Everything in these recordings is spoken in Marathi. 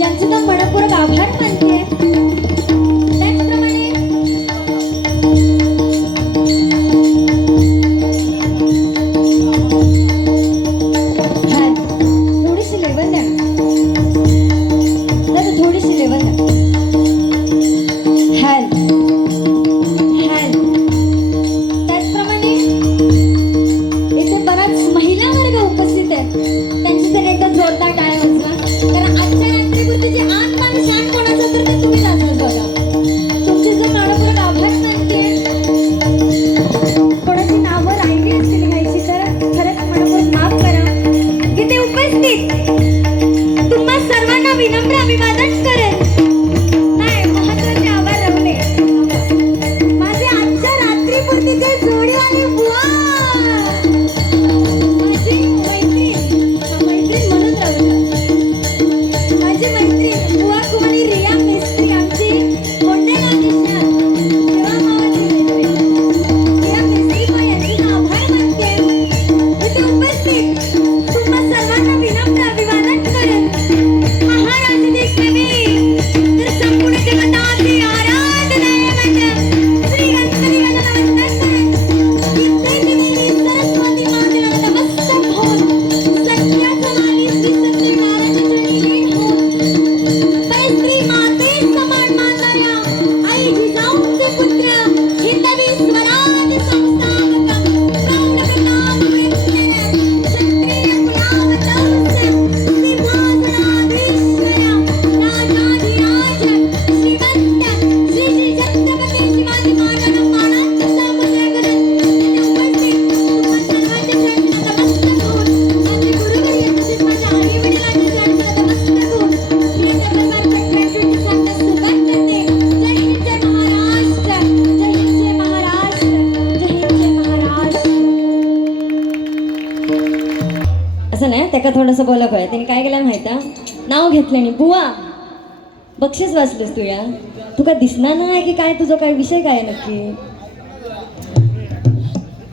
यांचं तर मनपूर्वक आभार मानते. त्याचप्रमाणे थोडीशी लेवल द्या, थोडीशी लेवल द्या. त्याचप्रमाणे इथे बराच महिला वर्ग उपस्थित आहे, त्यांच्यासाठी एकदा जोरदार टाळ्या वाजवा. कारण आजच्या रात्रीपुरती जे आन मान शान कोणाचं तर ते तुम्ही वाजवत बघा. तुमचे जो मनपूर्वक आभार मानते. कोणाची नावं राहिली असतील घ्यायची तर खरंच मनपूर्वक माफ करा. इथे उपस्थित तुम्हा सर्वांना विनम्र अभिवादन करेन. नाही, महत्वाचे आभार रवले माझे आजच्या रात्रीपुरतीचे जोडी आणि बुवा, माझी मैत्रीण म्हणून रवलं. माझी मैत्रीण बुवा कुमारी रिया मिस्त्री, आमची कोंडेगावची शान तेव्हा मावाची मैत्रीण रिया मिस्त्री बुवा यांचे आभार मानते. इथे उपस्थित तुम्हा सर्वांना विनम्र अभिवादन करेन. महाराज देशवी तर संपूर्ण जगताची आराधना आहे माझ्या श्री गणपती गणपती इथे दिलेली सरस्वती मातेला नमस्कार होऊन सत्याचं माली श्री सत्यनारायण चरणी होऊन श्री माते समान मानणाऱ्या आई जिजाऊंचे पुत्र हिंदवी स्वराज्य संस्थापक प्रौढ प्रताप क्षत्रिय कुलावतंस सिंहासनाधीश्वर राजाधिराज श्रीमंत श्री श्री छत्रपती शिवाजी महाराजांना मानाचा मुद्रा करून उपस्थित तुम्हा सर्वांच्या चरणी नमस्कार होऊन माझे गुरुवर यांचे माझ्या आई वडिलांच्या चरणी नमस्कार होऊन मी सर्वांना प्रत्येक सांगता सुरुवात करते. जय हिंद जय महाराष्ट्र, जय हिंद जय महाराष्ट्र, जय हिंद जय महाराष्ट्र. असं नाही, त्याला थोडंसं बोला पाहिजे. त्याने काय केलं माहिती आहे, नाव घेतलं नाही. बुवा बक्षीस वाचलंस तू या, तू काय दिसणार नाही की काय, तुझं काय विषय काय नक्की.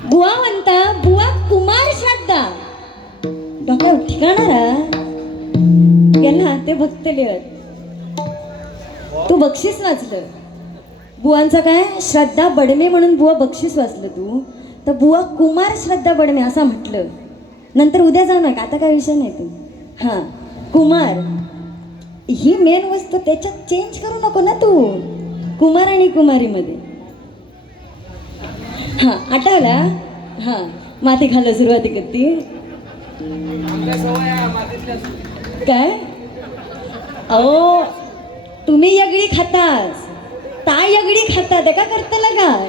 बुवा म्हणता बुवा कुमार श्रद्धा डोक्यावर ठिकाणारा यांना ते भक्त लिहत. तू बक्षीस वाचलं बुवांचं काय, श्रद्धा बडमे म्हणून बुवा बक्षीस वाचलं तू, तर बुवा कुमार श्रद्धा बडमे असं म्हटलं. नंतर उद्या जाऊ नका, आता काय विषय नाही तू. हां, कुमार ही मेन वस्तू, त्याच्यात चेंज करू नको ना तू कुमार आणि कुमारीमध्ये. हां, आठवला. हां, माती खायला सुरुवाती करते काय. अहो तुम्ही यगडी खातास, ता यगडी खाता त्या का करताला काय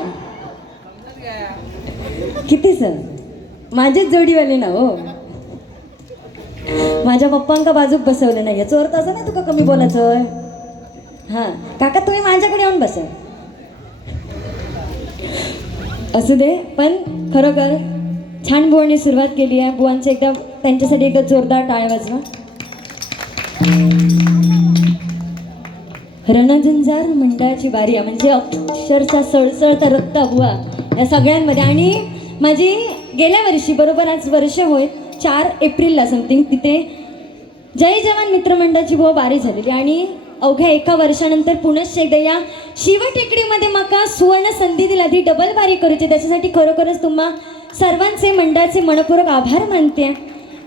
किती सर माझेच जोडीवाले ना हो. माझ्या पप्पांका बाजूक बसवले नाही, याचा अर्थ असं नाही तुका कमी बोलायचं. हां काका तुम्ही माझ्याकडे येऊन बसा. असू दे, पण खरोखर छान बुवांनी सुरुवात केली आहे. बुवांचं एकदा त्यांच्यासाठी एकदा जोरदार टाळ्या वाजवा. रणझुंजार मंडळाची बारी आहे, म्हणजे अक्षरशः सळसळता रक्त बुवा या सगळ्यांमध्ये. आणि माझी गेल्या वर्षी बरोबर आज वर्ष होय 4 एप्रिलला समथिंग तिथे जय जवान मित्रमंडळाची बुवा बारी झालेली. आणि अवघ्या 1 वर्षानंतर पुनश्च एकदा या शिवटेकडीमध्ये मका सुवर्ण संधी दिला ती डबल बारी करूची. त्याच्यासाठी खरोखरच तुम्हा सर्वांचे मंडळाचे मनपूर्वक आभार मानते.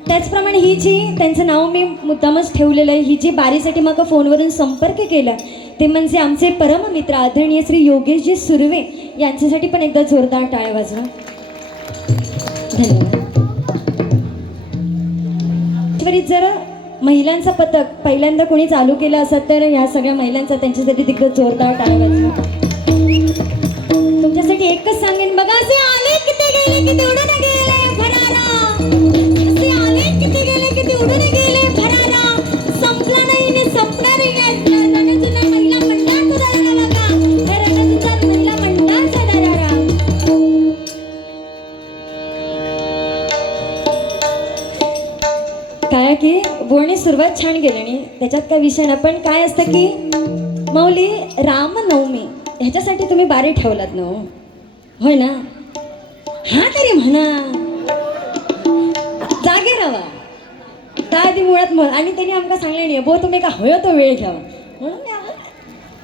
त्याचप्रमाणे ही जी त्यांचं नाव मी मुद्दामच ठेवलेलं आहे, ही जी बारीसाठी मका फोनवरून संपर्क केला ते म्हणजे आमचे परममित्र आदरणीय श्री योगेशजी सुर्वे यांच्यासाठी पण एकदा जोरदार टाळ्या वाजवा. धन्यवाद. जर महिलांचा पथक पहिल्यांदा कोणी चालू केलं असत तर या सगळ्या महिलांचा त्यांच्यासाठी तिकडे जोरदार टाळ्या वाजवा. तुमच्यासाठी एकच सांगेन बघा, असे आले किती गेले किती उडून गेले भरारा, असे आले किती गेले किती उडून गेले भरारा, संपला नाही ने संपणार रणजुंजार महिला मंडळाचा दरारा का, हे रणजुंजार महिला मंडळाचा दरारा. काय की बोलणी सुरुवात छान केली आणि त्याच्यात काय विषय नाही, पण काय असतं की माऊली रामनवमी ह्याच्यासाठी तुम्ही बारी ठेवलात ना, होय ना. हा तरी म्हणा जागे राहा. आधी मुळात आणि त्यांनी आमकां सांगले नाही बो तुम्ही का हयो तो वेळ घ्यावा म्हणून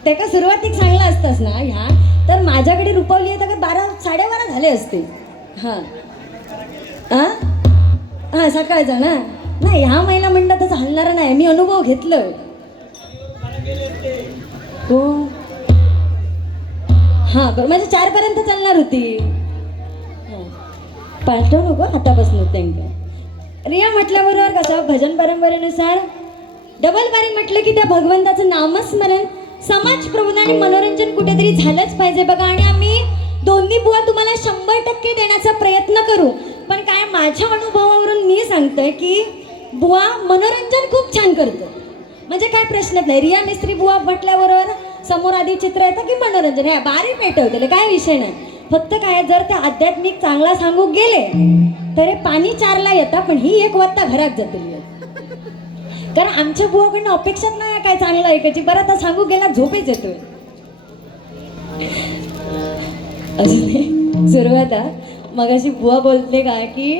त्याका सुरुवातीक सांगला असतास ना ह्या तर माझ्याकडे रुपवली आहे तर 12-12:30 झाले असते हां हां हां सकाळचा ना नाही ह्या महिना म्हणलं तसं हलणार नाही मी अनुभव घेतलं हो हां बरं म्हणजे 4 पर्यंत चालणार होती पाठव नको आतापासून त्यांना रिया म्हटल्याबरोबर कसं भजन परंपरेनुसार डबल बारी म्हटलं की त्या भगवंताचं नामस्मरण समाज प्रबोधन आणि मनोरंजन कुठेतरी झालंच पाहिजे बघा आणि आम्ही दोन्ही बुवा तुम्हाला 100% देण्याचा प्रयत्न करू पण काय माझ्या अनुभवावरून मी सांगतोय की बुवा मनोरंजन खूप छान करतो म्हणजे काय प्रश्नच नाही रिया मिस्त्री बुवा म्हटल्याबरोबर समोर आधी चित्र येतं की मनोरंजन ह्या बारी पेटवतेले काय विषय नाही फक्त काय जर ते आध्यात्मिक चांगला सांगू गेले तर पाणी 4ला येतं पण ही 1 वाजता घरात जाते कारण आमच्या बुवाकडनं अपेक्षाच नाही काय चांगलं ऐकायची बरं आता सांगू गेला झोपेच येतोय अजून सुरुवात मगाशी बुवा बोलले काय की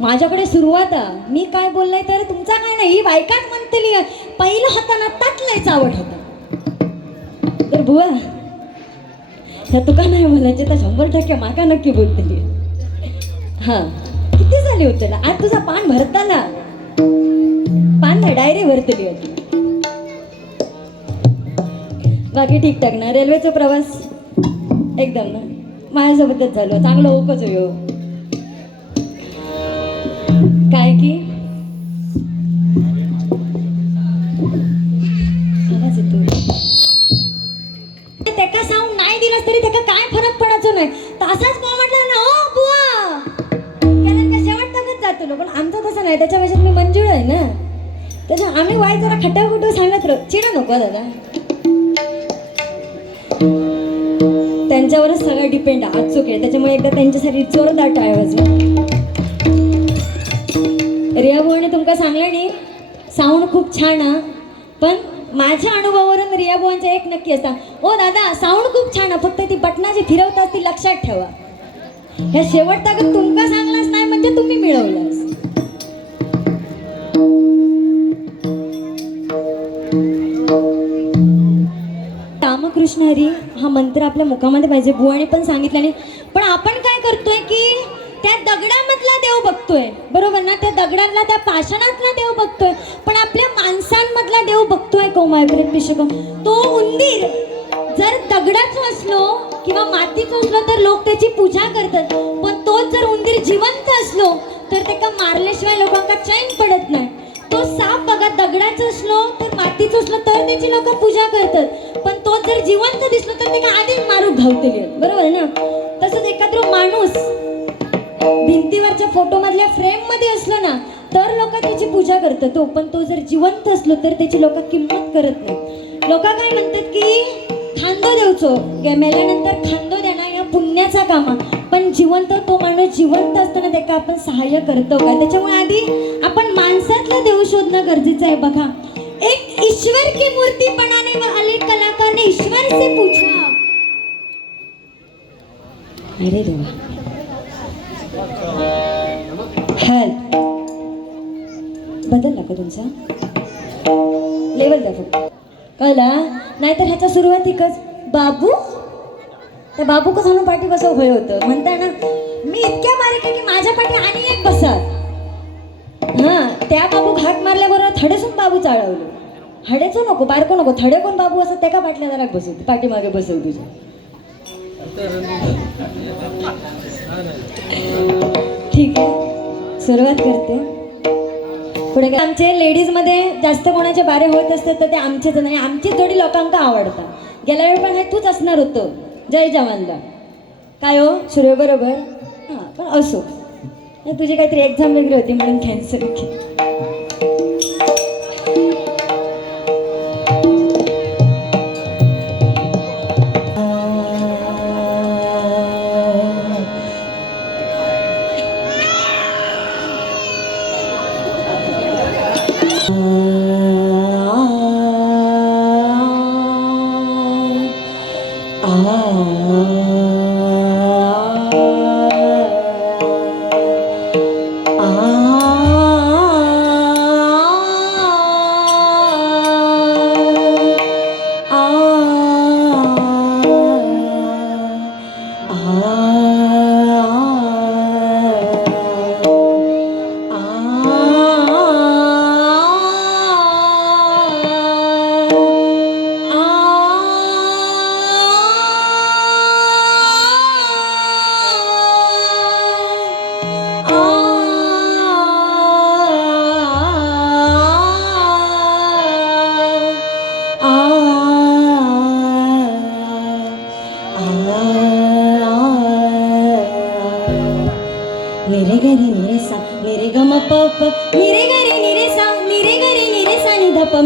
माझ्याकडे सुरुवात मी काय बोलले तर तुमचा काय नाही ही बायकाच म्हणतली पहिलं होता ना त्यातलाच आवड होता तर बुवा ह्या तुका नाही बोलायचे तर 100% माका नक्की बोलतली हां किती झाली होते ना आज तुझा पान भरताना पान नाही डायरी भरतली होती बाकी ठीकठाक ना रेल्वेचा प्रवास एकदम ना माझ्यासोबतच झालो चांगलं ओकच हो काय की त्याका साऊंड नाही दिलास तरी त्याका काय फरक पडायचो नाही तसाच म्हटलं ना ओ बुवा कारण का शेवट तकच जातो पण आमचं तसं नाही त्याच्यापेक्षा मी मंजूळ आहे ना त्याच्या आम्ही वाईट जरा खटाखुटू सांगत चिडा नको दादा त्यांच्यावरच सगळं डिपेंड आज चुकेल त्याच्यामुळे एकदा त्यांच्यासाठी जोरदार टाळ वाजवा रिया बुवाने तुमका सांगलं नाही साऊंड खूप छान पण माझ्या अनुभवावरून रिया बुवांचा एक नक्की असता ओ दादा साऊंड खूप छान फक्त ती बटनाची फिरवतात ती लक्षात ठेवा ह्या शेवट ताकद तुमका सांगलाच नाही म्हणजे तुम्ही मिळवलास रामकृष्ण हरी हा मंत्र आपल्या मुखामध्ये पाहिजे बुवाने पण सांगितल्याने पण आपण काय करतोय की त्या दगडामधला देव बघतोय बरोबर ना त्या दगडातला त्या पाषाणातला देव बघतोय पण आपल्या माणसांमधला देव बघतोय तो उंदीर जर दगडाचा असलो किंवा मातीचा असलो तर लोक त्याची पूजा करतात पण तोच जर उंदीर जिवंत असलो तर त्याला मारल्याशिवाय लोकांना चैन पडत नाही तो साप बघा दगडाचा असलो तर मातीचा असलो तर त्याची लोक पूजा करतात पण तो जर जिवंत दिसलो तर त्याला आधीच मारून धावतली बरोबर ना तसंच एखादा माणूस भिंतीवरच्या फोटो मधल्या फ्रेम मध्ये असलो ना तर लोक त्याची पूजा करतात पण तो जर जिवंत असलो तर त्याची लोक किंमत करत नाही लोक काय म्हणतात की खांदो देवचो मेल्यानंतर खांदो देणं या पुण्याचा कामा पण जिवंत तो माणूस जिवंत असताना त्याला आपण सहाय्य करतो का त्याच्यामुळे आधी आपण माणसातला देव शोधणं गरजेचं आहे बघा एक ईश्वर की मूर्ती बनाने वाले कलाकार ने ईश्वर से पूछा अरे देवा हल बदलला का तुमचा लेवल द्या फक्त कळला नाहीतर ह्याच्या सुरुवातीकच बाबू त्या बाबू कसं म्हणून पाठी बसव भय होतं म्हणताय ना मी इतक्या बारीक की माझ्या पाठी आणि एक बसत हां त्या बाबू घाट मारल्याबरोबर थडेसून बाबू चाळवलं हडेचो नको बारको नको थडे कोण बाबू असं त्या का पाटल्या जरा बसव पाठीमागे बसव तुझ्या ठीक आहे सुरुवात करते पुढे आमचे लेडीजमध्ये जास्त कोणाचे बारे होत असतात तर ते आमचेच नाही आमचीच जोडी लोकांना आवडतात गेल्या वेळी पण हे तूच असणार होतं जय जवानला काय हो सुरू बरोबर हां पण असो तुझी काहीतरी एक्झाम वेगळी होती म्हणून कॅन्सल केली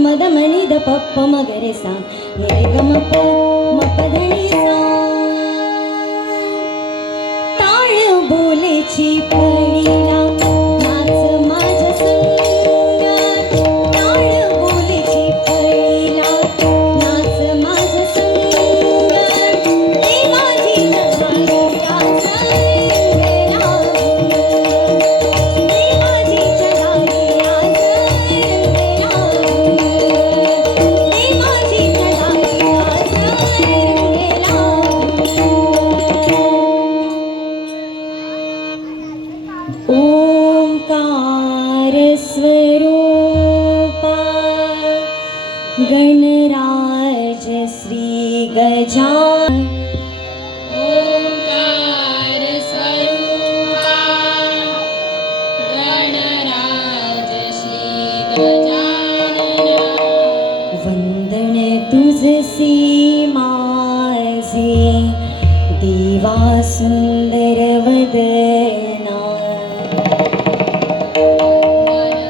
मद मनी द प म ग रे सा नि रे ग म प धनी सा ताळ बोलेची पडीला नाच माझ्या संग ताळ बोलेची पडीला नाच माझ्या संग देवाची चढाई आज रंगेला देवाची चढाई आज रंगेला देवाची चढाई आज रंगेला ओंकार स्वरूपा गणराज श्री गजानन ओंकार स्वरूपा गणराज श्री गजानना वंदन तुझसी माझे देवा सुंदर वदना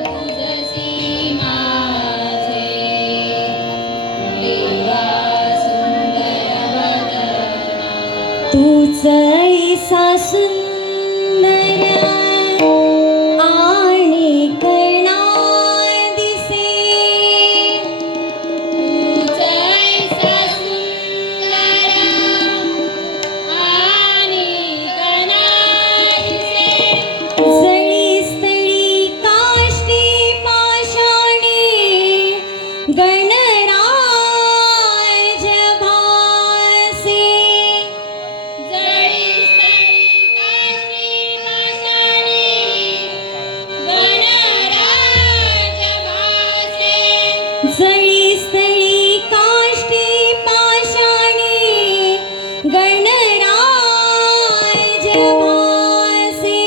तुझसी माझे देवा सुंदर वदना तूच ऐसा सुंदर आणि कणा दिसे जैसा सुंदर आणि गणाचे जळी स्थळी काष्टी पाषाणी गणराज भासे जळी स्थळी काष्टी पाषाणी गणराज भासे जळी स्थळी काष्टी पाषाणी गणराज भासे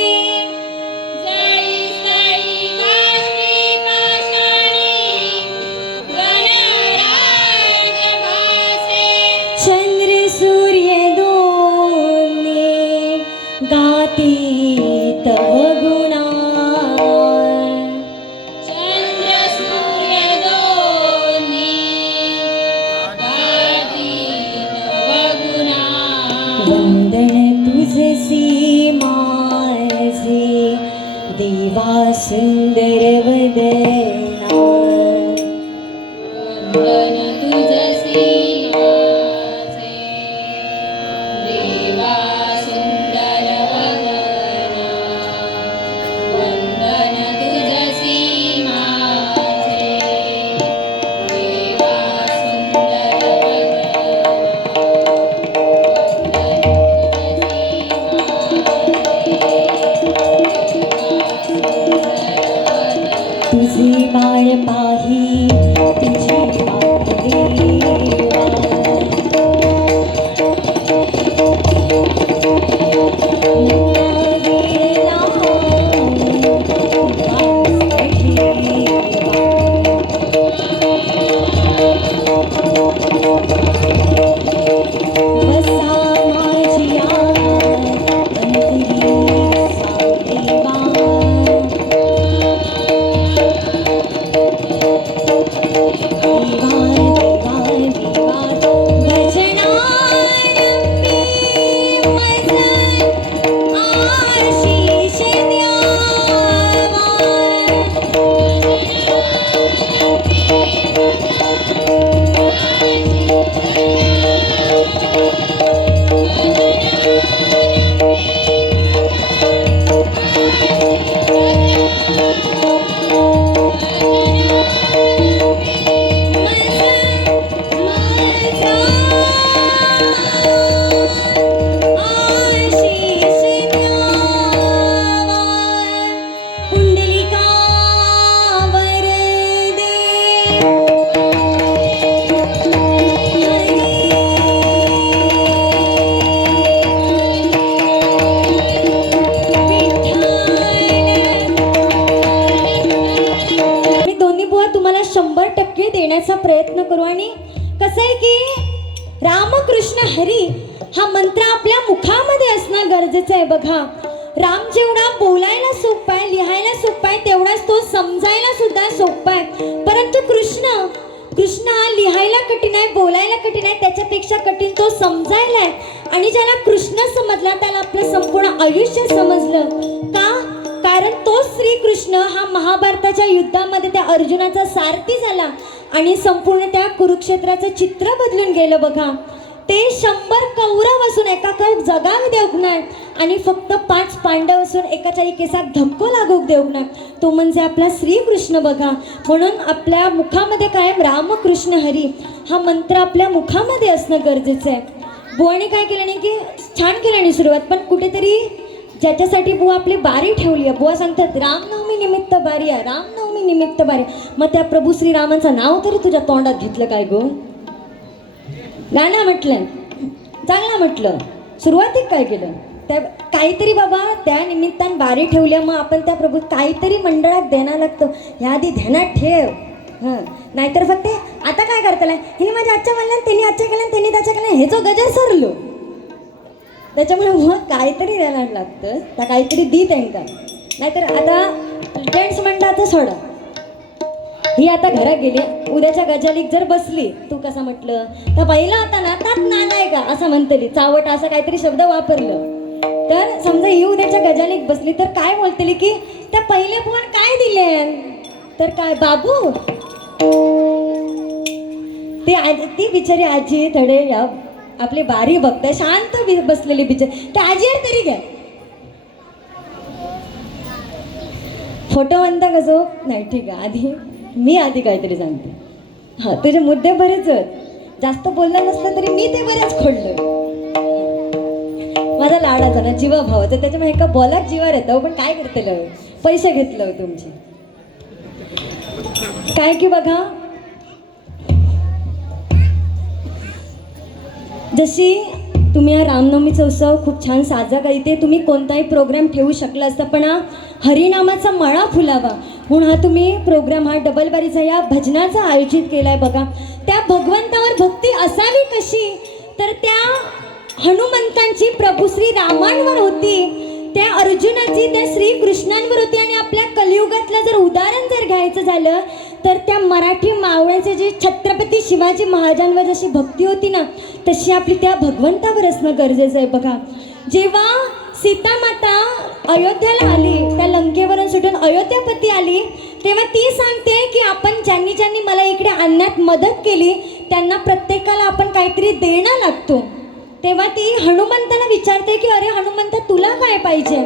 जळी स्थळी काष्टी पाषाणी गणराज भासे चंद्र सूर्य दोन्ही गाती तव गुणा चंद्र सूर्य दोन्ही गाती तव गुणा वंदन तुझसी माझे देवा सुंदर वदना वंदन तुझसी माझे देवा सुंदर वदना वंदन तुझसी माझे देवा सुंदर तुझे बाळ पाही तुझी बात देवा नव्या वसा माझिया अंतरी सादेवा देण्याचा प्रयत्न करू. आणि कसं आहे की रामकृष्ण हरी हा मंत्र आपल्या मुखामध्ये असणं गरजेचं आहे. बघा, राम जेवढा बोलायला सोपा आहे, लिहायला सोपा आहे, तेवढाच तो समजायला सुद्धा सोपा आहे. परंतु कृष्ण हा लिहायला कठीण आहे, बोलायला कठीण आहे, त्याच्यापेक्षा कठीण तो समजायला आहे. आणि ज्याला कृष्ण समजला त्याला आपलं संपूर्ण आयुष्य समजलं. का? कारण तो श्रीकृष्ण हा महाभारताच्या युद्धामध्ये त्या अर्जुनाचा सारथी झाला आणि संपूर्ण त्या कुरुक्षेत्राचं चित्र बदलून गेलं बघा. ते 100 कौरव असून एका जगाक देऊक नाही आणि फक्त 5 पांडव असून एकाच्याही केसाक धक्को लागूक देऊक नाही. तो म्हणजे आपला श्रीकृष्ण बघा. म्हणून आपल्या मुखामध्ये कायम रामकृष्ण हरी हा मंत्र आपल्या मुखामध्ये असणं गरजेचं आहे. बुवाने काय केलं नाही की छान केलं नाही सुरुवात, पण कुठेतरी ज्याच्यासाठी बुवा आपली बारी ठेवली आहे. बुवा सांगतात रामनवमी निमित्त बारी आहे, रामनवमी निमित्त बारी. मग त्या प्रभू श्रीरामांचं नाव तरी तुझ्या तोंडात घेतलं काय गो? गाणं म्हटलं, चांगलं म्हटलं, सुरुवातीक काय केलं? त्या काहीतरी बाबा त्या निमित्तानं बारी ठेवल्या, मग आपण त्या प्रभू काहीतरी मंडळात देणं लागतं. ह्या आधी ध्यानात ठेव. हां, नाहीतर फक्त आता काय करताय, हिने माझ्या आजच्या म्हणलं, त्यांनी आजच्या केलं, त्यांनी त्याच्या केलं, हे जो गजर सरलो. त्याच्यामुळे मग काहीतरी द्यायला लागतं, त्या काहीतरी दी त्यांना. नाहीतर आता जेंट्स मंडळाचं सोडा, ही आता घरात गेली, उद्याच्या गजालीक जर बसली, तू कसं म्हटलं तर पहिला आता ना तात नालाय का असं म्हणतली, चावट असं काहीतरी शब्द वापरलं तर समजा ही उद्याच्या गजालीक बसली तर काय बोलतली की त्या पहिले बुवान काय दिले, तर काय बाबू ती बिचारी आजी थोडे या आपली बारी बघताय शांत बसलेली बिचारी, त्या आजीवर तरी घ्या फोटो म्हणता कसं नाही. ठीक आहे, मी आधी काहीतरी सांगते. हां, तुझे मुद्दे बरेच आहेत, जास्त बोललं नसलं तरी मी ते बरेच खोडलं. माझा लाडाचा ना जीवा भावाचा, त्याच्यामुळे एका बॉलात जीवार येतं. पण काय करतेलं, पैसे घेतलं तुमचे काय की बघा. जशी तुम्ही हा रामनवमीचा उत्सव खूप छान साजरा करीते, तुम्ही कोणताही प्रोग्राम ठेवू शकला असता, पण हा हरिनामाचा मळा फुलावा म्हणून हा तुम्ही प्रोग्राम हा डबलबारीचा या भजनाचा आयोजित केला आहे बघा. त्या भगवंतावर भक्ती असावी कशी, तर त्या हनुमंतांची प्रभू श्री रामांवर होती, त्या अर्जुनाची त्या श्रीकृष्णांवर होती. आणि आपल्या कलियुगातलं जर उदाहरण जर घ्यायचं झालं तर त्या मराठी मावळ्याचे जे छत्रपती शिवाजी महाराजांवर जशी भक्ती होती ना, तशी आपली त्या भगवंतावर असणं गरजेचं आहे बघा. जेव्हा सीता माता अयोध्याला आली, त्या लंकेवरून सुटून अयोध्यापती आली, तेव्हा ती सांगते की आपण ज्यांनी मला इकडे आणण्यात मदत केली त्यांना प्रत्येकाला आपण काहीतरी देणं लागतो. तेव्हा ती हनुमंताला विचारते की अरे हनुमंत तुला काय पाहिजे,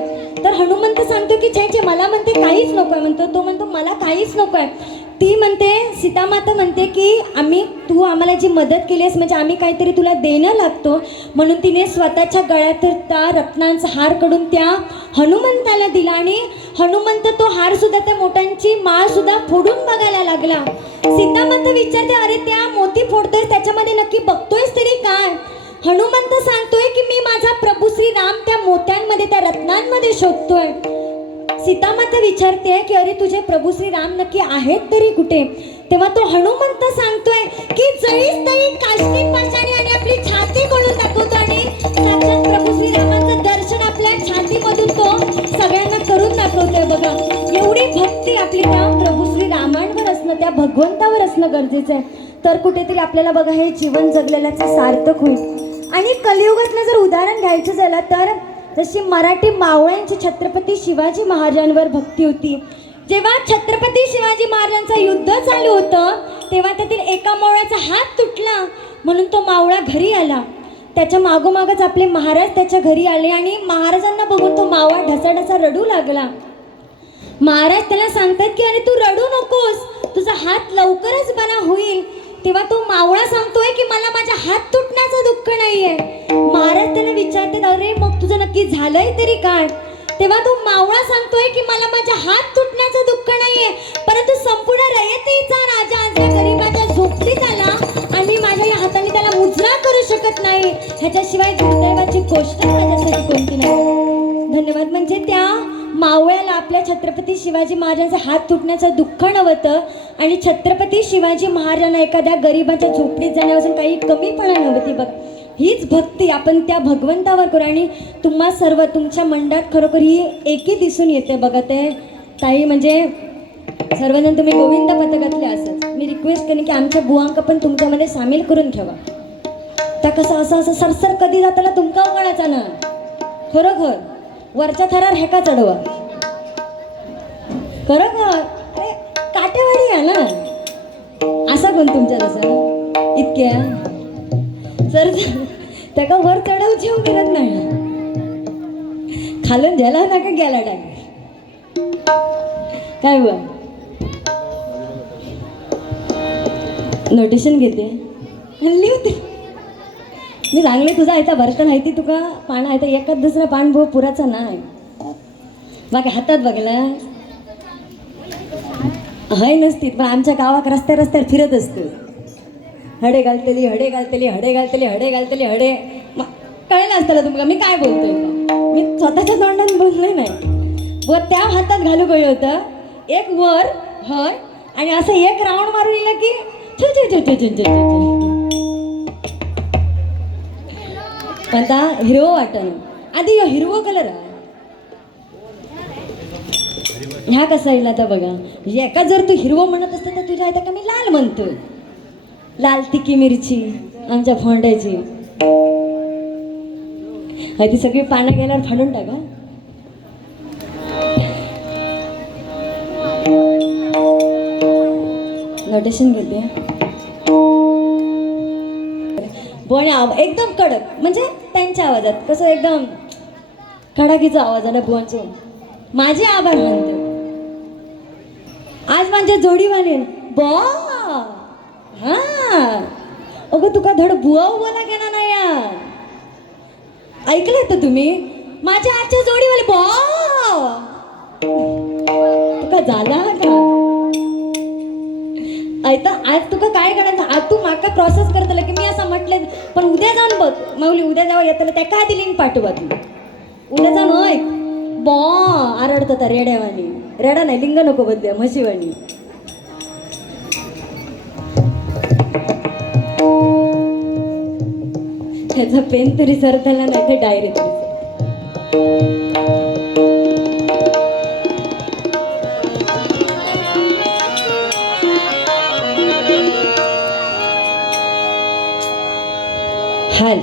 तर हनुमंत सांगतो की छे मला म्हणते काहीच नको आहे म्हणतो. तो म्हणतो मला काहीच नको आहे. ती म्हणते, सीतामाता म्हणते की तू आम्हाला जी मदत केली आहेस म्हणजे आम्ही काहीतरी तुला देणं लागतो. म्हणून तिने स्वतःच्या गळ्यात त्या रत्नांचा हार कडून त्या हनुमंताला दिला आणि हनुमंत तो हार सुद्धा त्या मोत्यांची माळ सुद्धा फोडून बघायला लागला. सीतामाता विचारते अरे त्या मोती फोडतोय त्याच्यामध्ये नक्की बघतोयस तरी काय. हनुमंत सांगतोय की मी माझा प्रभू श्री राम त्या मोत्यांमध्ये त्या रत्नांमध्ये शोधतोय. सीतामाता विचारते की अरे तुझे प्रभू श्री राम नक्की आहेत तरी कुठे. तेव्हा तो हनुमंत सांगतोय की जळीस तळी काष्टी पाषाणी आणि आपली छाती खोलून दाखवतो आणि साक्षात प्रभू श्री रामांचं दर्शन आपल्या छातीमधून तो सगळ्यांना करून दाखवतोय बघा. एवढी भक्ती आपली त्या प्रभू श्री रामांवर असणं, त्या भगवंतावर असणं गरजेचं आहे. तर कुठेतरी आपल्याला बघा हे जीवन जगलेल्याचं सार्थक होईल. आणि कलियुगातलं जर उदाहरण घ्यायचं झालं तर जशी मराठी मावळ्यांची छत्रपती शिवाजी महाराजांवर भक्ती होती. जेव्हा छत्रपती शिवाजी महाराजांचं युद्ध चालू होतं तेव्हा त्यातील एका मावळ्याचा हात तुटला म्हणून तो मावळा घरी आला. त्याच्या मागोमागच आपले महाराज त्याच्या घरी आले आणि महाराजांना बघून तो मावळा ढसाढसा रडू लागला. महाराज त्याला सांगतात की अरे तू रडू नकोस, तुझा हात लवकरच बरा होईल. तेव्हा तो मावळा सांगतोय की मला माझ्या हात तुटण्याचं दुःख नाहीये. महाराज त्याला विचारतात अरे मग तुझं नक्की झालंय तरी काय. तेव्हा तो मावळा सांगतोय की मला माझ्या हात तुटण्याचं दुःख नाहीये, परंतु संपूर्ण रयतेचा राजा आज या गरीबाच्या झोपडीत आला आणि माझ्या या हाताने त्याला मुजरा करू शकत नाही. ह्याच्याशिवाय दुर्दैवाची गोष्ट माझ्यासाठी कोणती नाही. धन्यवाद. म्हणजे त्या मावळ्याला आपल्या छत्रपती शिवाजी महाराजांचा हात तुटण्याचं दुःख नव्हतं आणि छत्रपती शिवाजी महाराजांना एखाद्या गरीबाच्या झोपडीत जाण्यापासून काही कमीपणा नव्हती बघ. हीच भक्ती आपण त्या भगवंतावर करू. आणि तुम्हा सर्व तुमच्या मंडळात खरोखर ही एकी दिसून येते बघा. ते ताई म्हणजे सर्वजण तुम्ही गोविंद पथकातले असत. मी रिक्वेस्ट करेन की आमच्या बुवांक पण तुमच्यामध्ये सामील करून ठेवा. त्या कसं असं असं सरसर कधी जाताना तुमका उघडायचा ना खरोखर वरच्या थरार हेका चढवा खरोखर. अरे काटेवाडी आहे ना असा कोण तुमच्या तसं इतक्या सर त्याका वर चढवची करत नाही खालून ज्याला ना का गेला टाक काय बुवा नोटेशन घेते हल्ली होते मी चांगले तुझा आयता बर्तन आहे ती तुका पान आहे तर एकाच दुसरा पान भाऊ पुराचा नाही बाकी हातात बघला हय नसती पण आमच्या गावात रस्त्यावर फिरत असतो. हडे घालतली हडे घालतली हडे घालतली हडे घालतली हडे कळलं असतं तुमका मी काय बोलतोय मी स्वतःच्या तोंडात बोलले नाही. व त्या हातात घालू गय होतं एक वर हय आणि असं एक राऊंड मारून दिलं की आता हिरवं वाटण आधी हिरवं कलर आहे ह्या कसा येईल आता बघा. एका जर तू हिरवं म्हणत असतं तर तुझ्या इथं का मी लाल म्हणतोय. लाल तिकी मिरची आमच्या फोंड्याची ती सगळी पानं गेल्यावर फाडून टाका. नोटेशन घेते बोणे एकदम कडक म्हणजे त्यांच्या आवाजात कसं एकदम कडाकीचा आवाज आला बुवांचं. माझे आभार मानते आज माझ्या जोडीवाले बॉ हा अगं तुका धड बुवा बोला गेला नाही यार. ऐकलं तर तुम्ही माझ्या आजच्या जोडीवाले बॉ तुका झाला का ऐता आज तुका काय करायचं आज तू माका प्रोसेस करतलं की मी असं म्हटलं पण उद्या जाऊन बघ माऊली उद्या जावं येतलं त्या काय ती लिंक पाठवा तू उद्या जाऊन ऐक बॉ आरडत होता रेड्यावानी रेडा नाही लिंग नको बदल्या म्हशीवाणी. त्याचा पेन तरी सरताला नाही तर डायरी तरी हाल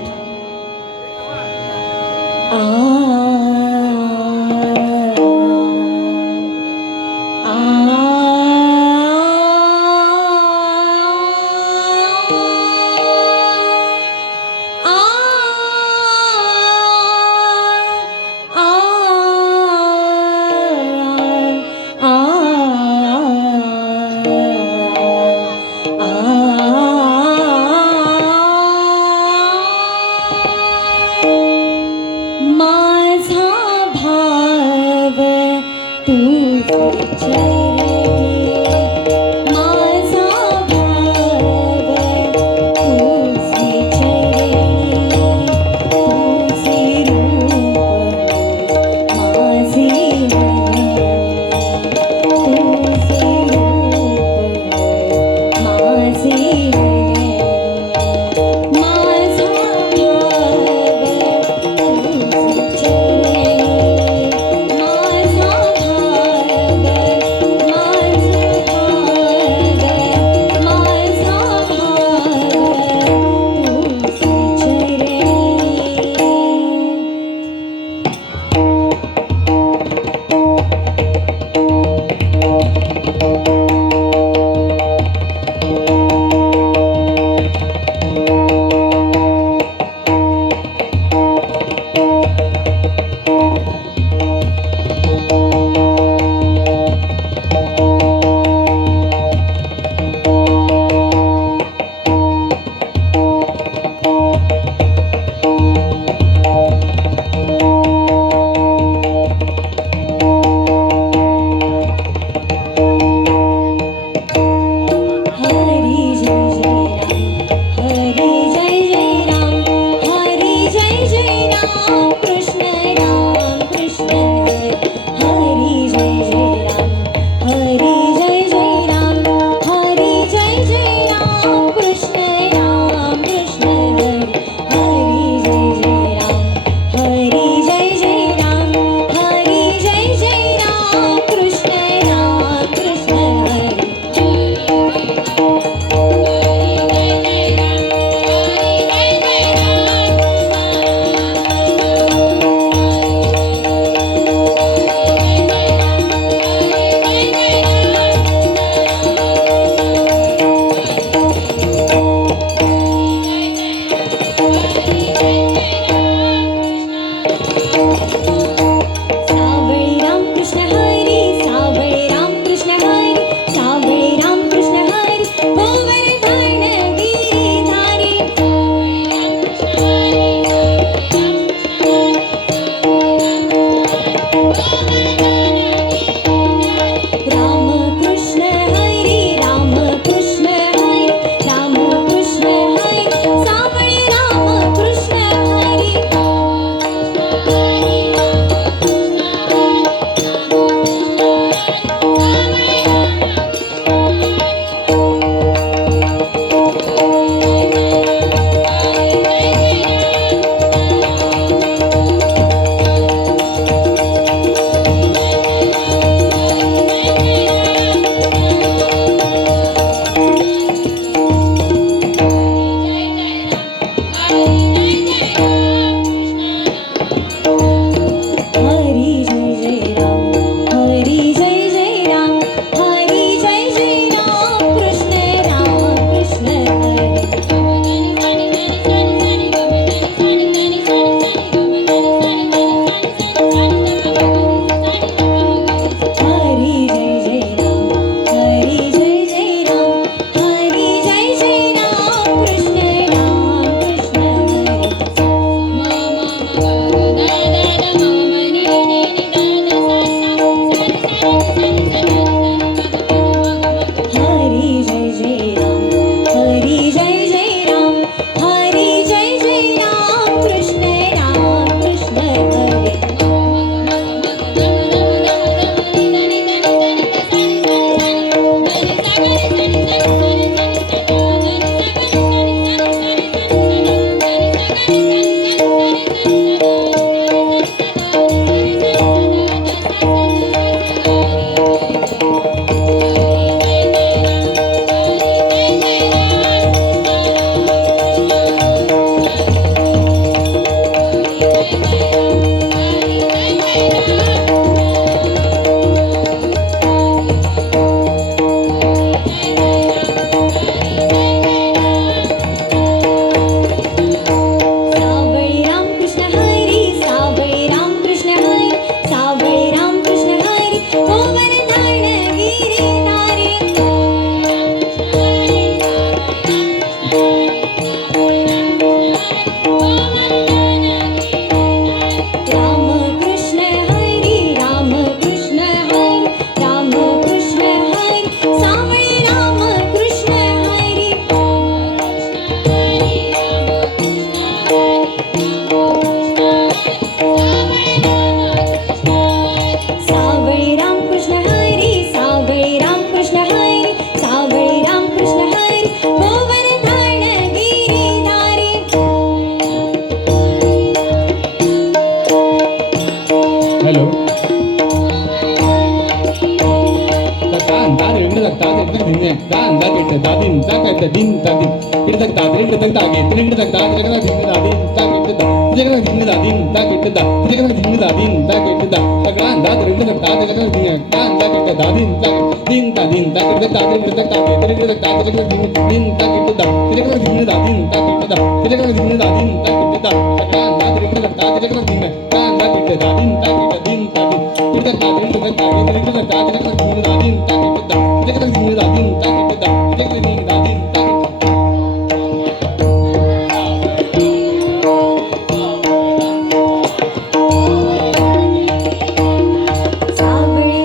दा किट दादिन दा किट दिन दादिन किट तक दादिन किट तक दागे किट तक दागे जगह दिन दादिन दा किट दा जगह दिन दादिन दा किट दा जगह दिन दादिन दा किट दा तगड़ा दा किट तक दागे जगह दिन दा किट दादिन दा दिन दादिन दा किट तक दागे किट तक दागे किट तक दागे जगह दिन दा किट दा जगह दिन दादिन दा किट दा जगह दिन दादिन दा किट दा तगड़ा दा किट तक दागे जगह दिन दा किट दादिन दा किट दिन दादिन किट तक दागे किट तक दागे किट तक दागे जगह दिन दादिन दा किट दा जगह दिन दादिन दा किट दा जगह दिन दादिन दा सावळी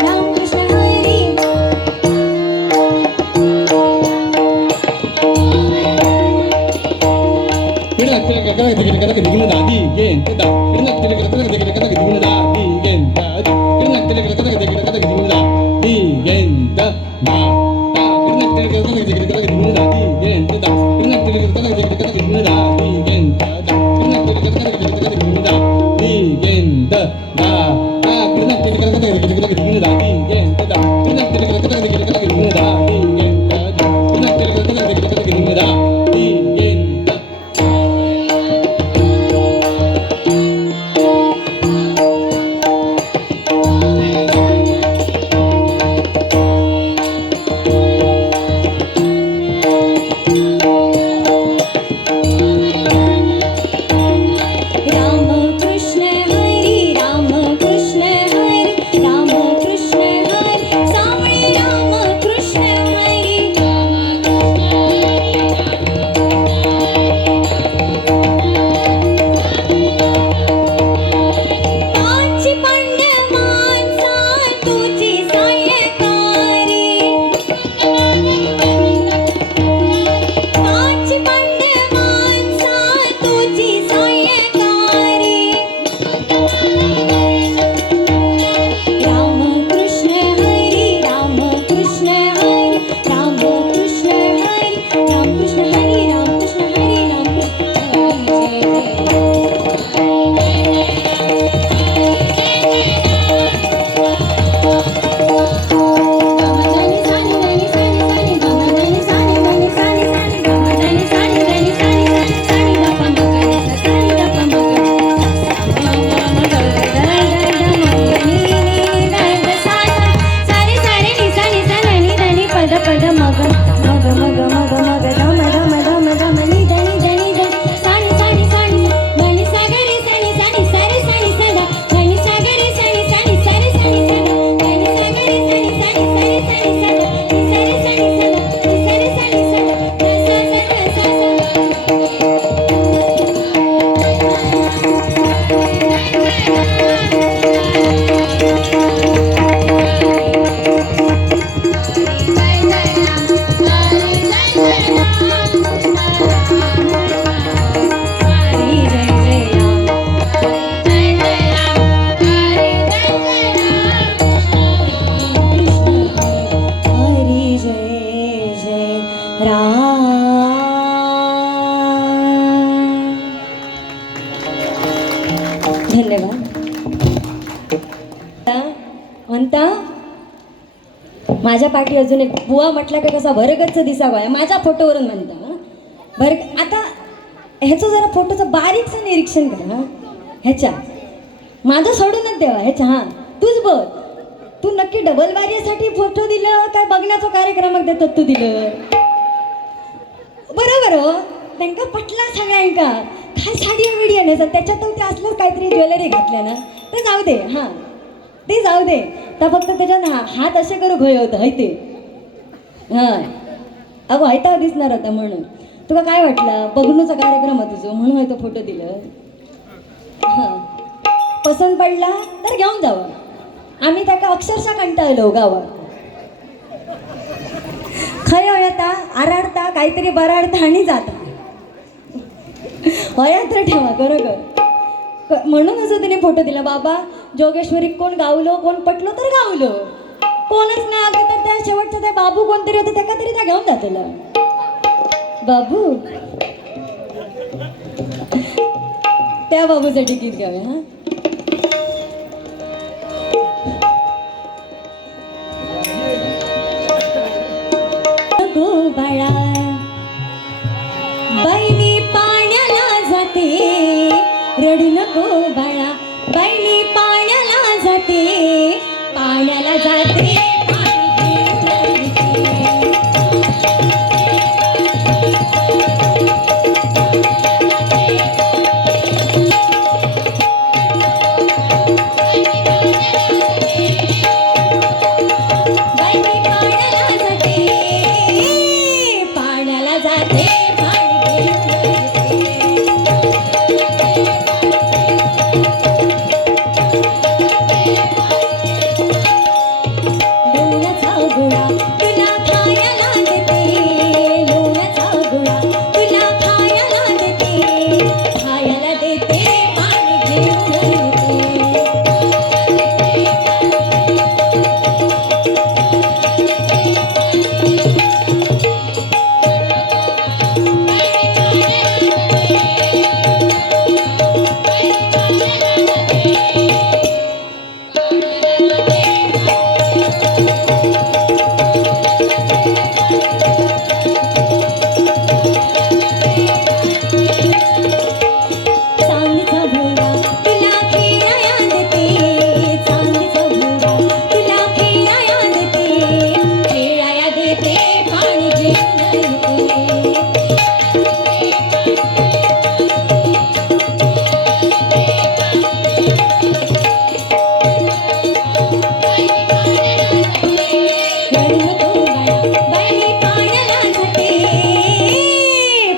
रामकृष्ण हरी रामकृष्ण हरी रामकृष्ण हरी रामकृष्ण हरी सावळी रामकृष्ण हरी पाची पंड माणसा तुझी सायकारी पाची पंड माणसा तुझी सायकारी रामकृष्ण हरी रामकृष्ण हरी रामकृष्ण हरी रामकृष्ण हरी रामकृष्ण हरी पद मग मग मग मग मग धम धम धम धम नि धनि धनि धनि सानि सानि सानि मनि सागरे सानि सानि सारे सानि सदा मनि सागरे सानि सानि सारे सानि सदा मनि सागरे सानि सानि सारे सानि सदा नि सारे सानि सदा नि सारे सानि सदा सा सा हरी जय जय राम हरी जय जय राम धन्यवाद म्हणता माझ्या पाठी अजून एक बुवा म्हटलं का कसा भरगच्च दिसावा माझ्या फोटोवरून म्हणता हं? आता ह्याचं जरा फोटोचं बारीकचं निरीक्षण करा हं? ह्याच्या माझं सोडूनच द्यावा ह्याच्या हां तूच बघ तू नक्की डबल वारीसाठी फोटो दिलं काय बघण्याचा कार्यक्रमात देतात तू दिलं बरोबर हो त्यांना पटला सगळ्यांका काय साडी मिडिया नाही त्याच्यात ते असलं काहीतरी ज्वेलरी घातल्या ना ते जाऊ दे हां ते जाऊ दे तर फक्त त्याच्यात हात असे करू भय होतं है ते हां अगो हैता दिसणार होता म्हणून तुला काय वाटलं बघणूचा कार्यक्रम आहे तुझं म्हणून तो फोटो दिलं हां पसंत पडला तर घेऊन जावं आम्ही त्याका अक्षरशः कंटाळलो गावात खय येता आराडता काहीतरी बराडता आणि जाता हया तर ठेवा बरोबर म्हणून असं तिने फोटो दिला बाबा जोगेश्वरी कोण गावलो कोण पटलो तर गावलो कोणच नाही आलं तर त्या शेवटचं त्या बाबू कोणतरी होतं त्याका तरी त्या घेऊन जातला बाबू त्या बाबूचं तिकीट घ्यावे हा गो बाळा बाई मी पाण्याला जाते रडू नको बाळा बाई मी पाण्याला जाते पाण्याला जाते पाणी घेऊन बाई मी पाण्याला जाते पाण्याला जाते पाणी लोण्याचा गोळा तुला खायला देते लोण्याचा गोळा तुला खायला देते पाणी घेऊन येते चांदीचा भोंगा तुला खेळाया देते चांदीचा भोंगा तुला खेळाया देते पाणी घेऊन येते रडू नको बाळा बाई पाण्याला जाते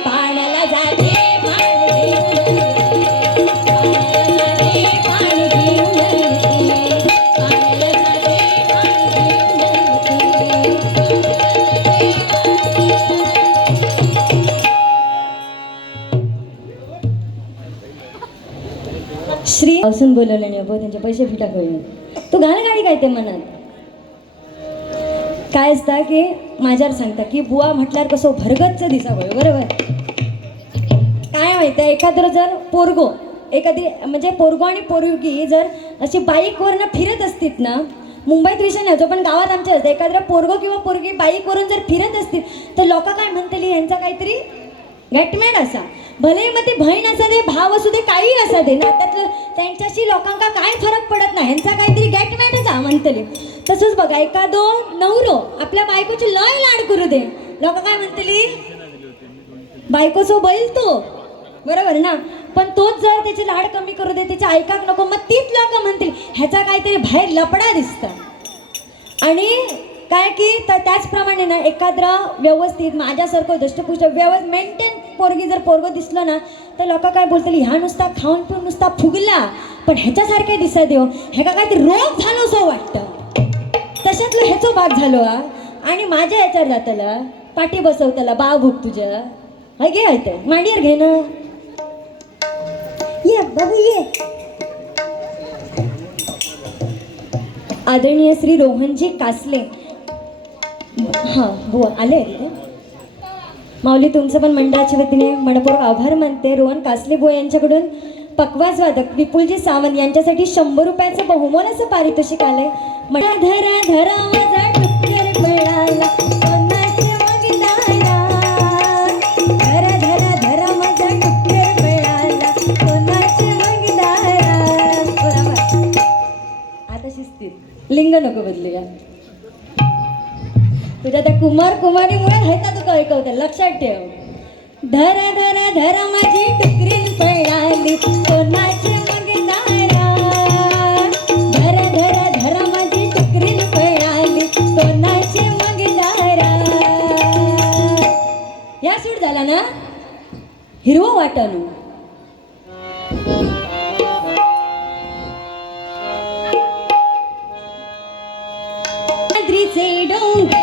पाण्याला जाते पाणी घेऊन येते पाण्याला जाते पाणी घेऊन श्री असून बोलवलं नाही अबो त्यांचे पैसे फिटा कळले तू घाल गाडी काय ते मनात काय असतं की माझ्यावर सांगता की बुवा म्हटल्यावर कसं भरगतचं दिसावं बरोबर काय माहिती आहे एखादं जर पोरगो एखादी म्हणजे पोरगो आणि पोरगी जर अशी बाईकवरनं फिरत असतील ना मुंबईत विषय नाही पण गावात आमच्या असतं एखाद्या पोरगो किंवा पोरगी बाईकवरून जर फिरत असतील तर लोक काय म्हणतील यांचा काहीतरी गॅटमॅन असा भले मग ते बहीण असू दे भाव असू दे काही असू दे नात्यातलं त्यांच्याशी लोकांका काय फरक पडत नाही ह्यांचा काहीतरी गॅटमॅनच हा म्हणतले तसंच बघा एखादो नवरो आपल्या बायकोची लय लाड करू दे लोक काय म्हणतली बायकोचो बैल तो बरोबर ना पण तोच जर त्याची लाड कमी करू दे त्याची ऐकाक नको मग तीच लोक म्हणतील ह्याचा काहीतरी बाहेर लपडा दिसतं आणि काय की त्याचप्रमाणे ना एखादा व्यवस्थित माझ्यासारखं दष्टपुष्ट व्यवस्थित मेंटेन पोरगी जर पोरगं दिसलं ना तर लोक काय बोलतील ह्या नुसता खाऊन पिऊन नुसता फुगला पण ह्याच्यासारखे दिसत देव ह्याका काहीतरी रोग झालो असं वाटतं तशातलं ह्याचो भाग झालो हा आणि माझ्या ह्याच्यावर जातला पाठी बसवतला बाव भूक तुझ्या हा घे आहे मांडीवर घे ना ये बाबू ये आदरणीय श्री रोहनजी कासले हां बुवा आले तिथे माऊली तुमचं पण मंडळाच्या वतीने मनपूर्वक आभार मानते रोहन कासले बुवा यांच्याकडून पकवाज वादक विपुलजी सावंत यांच्यासाठी 100 रुपयाचं बहुमोल असं पारितोषिक आलंय धरा धरा माझा डुक्कर मिळाला कोणाच्या मागितला धरा धरा धरा माझा डुक्कर मिळाला कोणाच्या मागितला आता शिस्तीत लिंग नको बदलूया तुझ्या त्या कुमार कुमारीमुळे हायता तुका ऐकवते लक्षात ठेव धरा धरा धरा माझी टुकरीन पळाली कोणाची मग दारा धरा धरा धरा माझी टुकरीन पळाली कोणाची मग दारा या सूट झाला ना हिरवं वाटणं डोंगर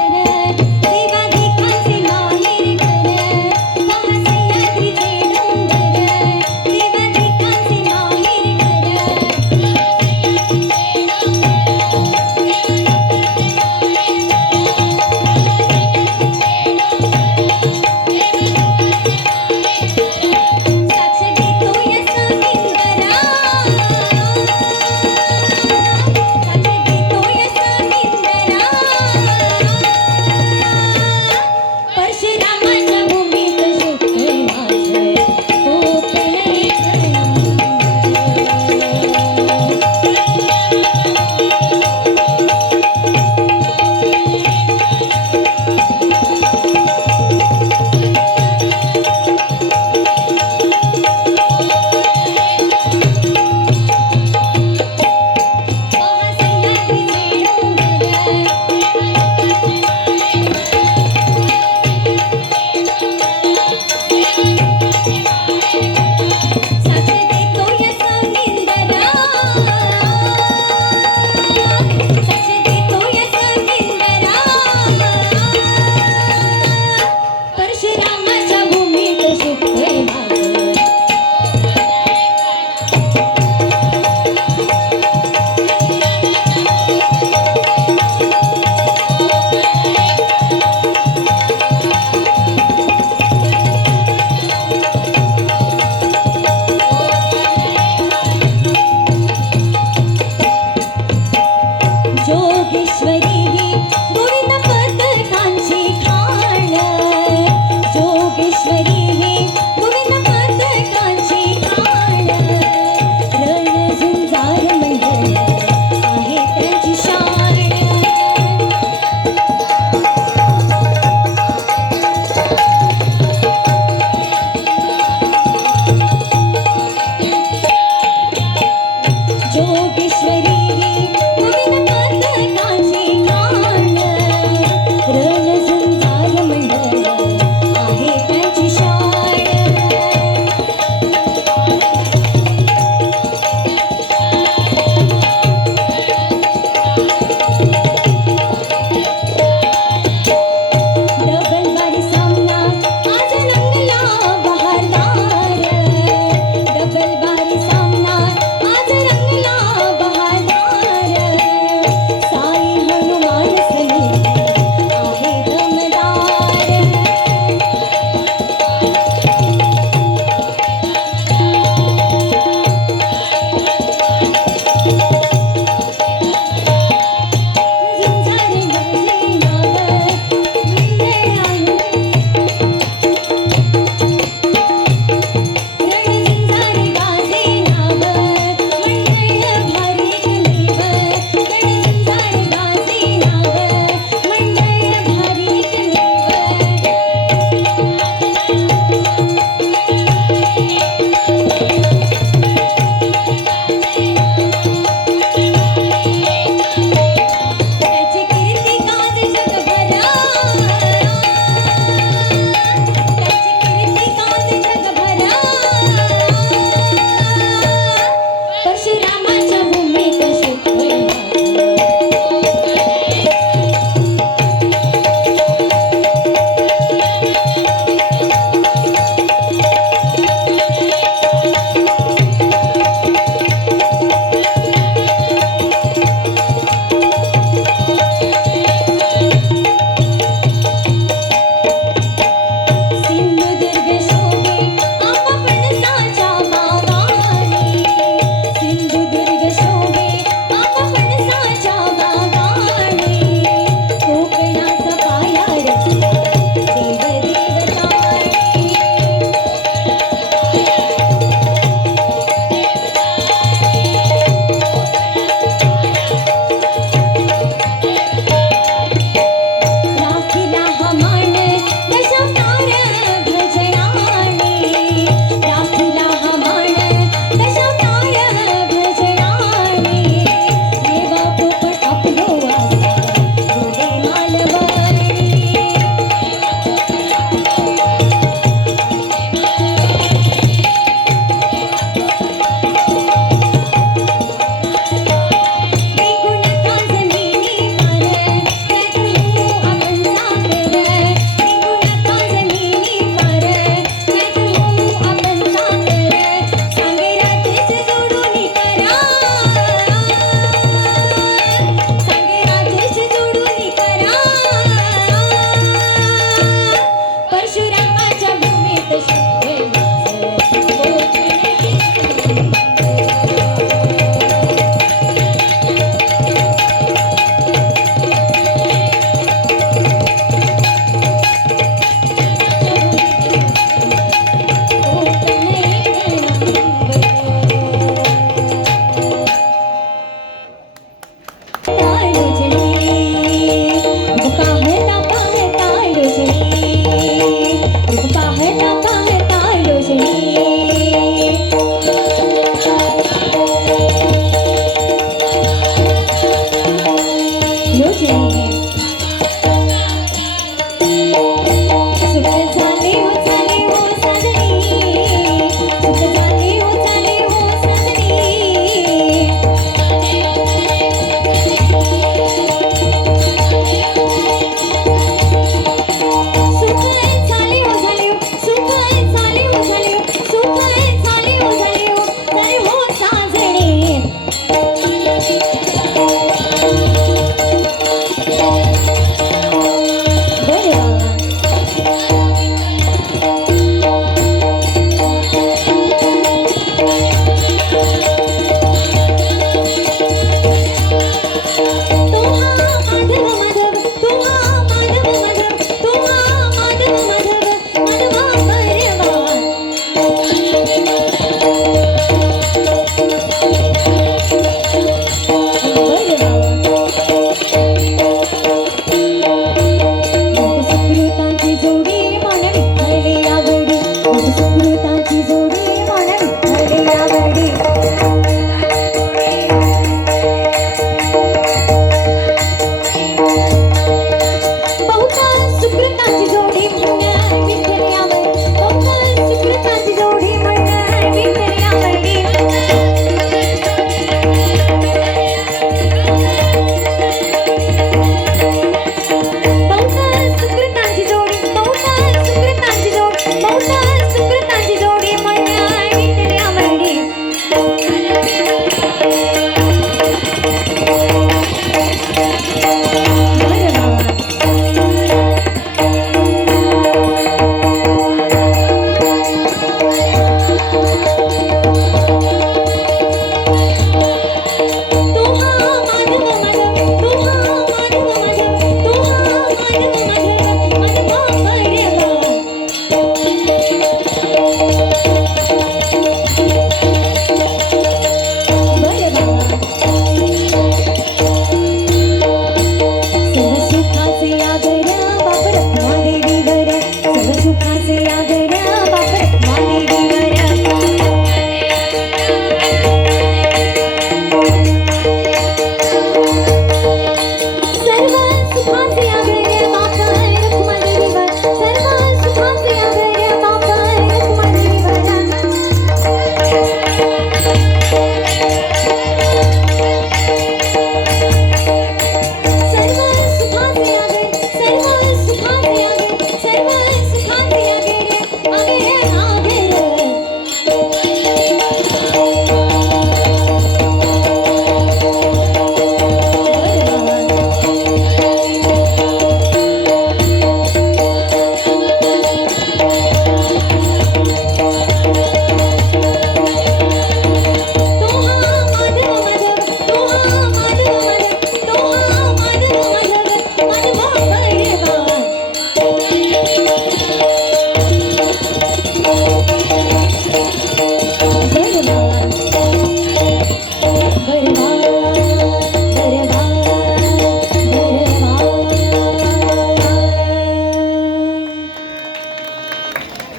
गंगा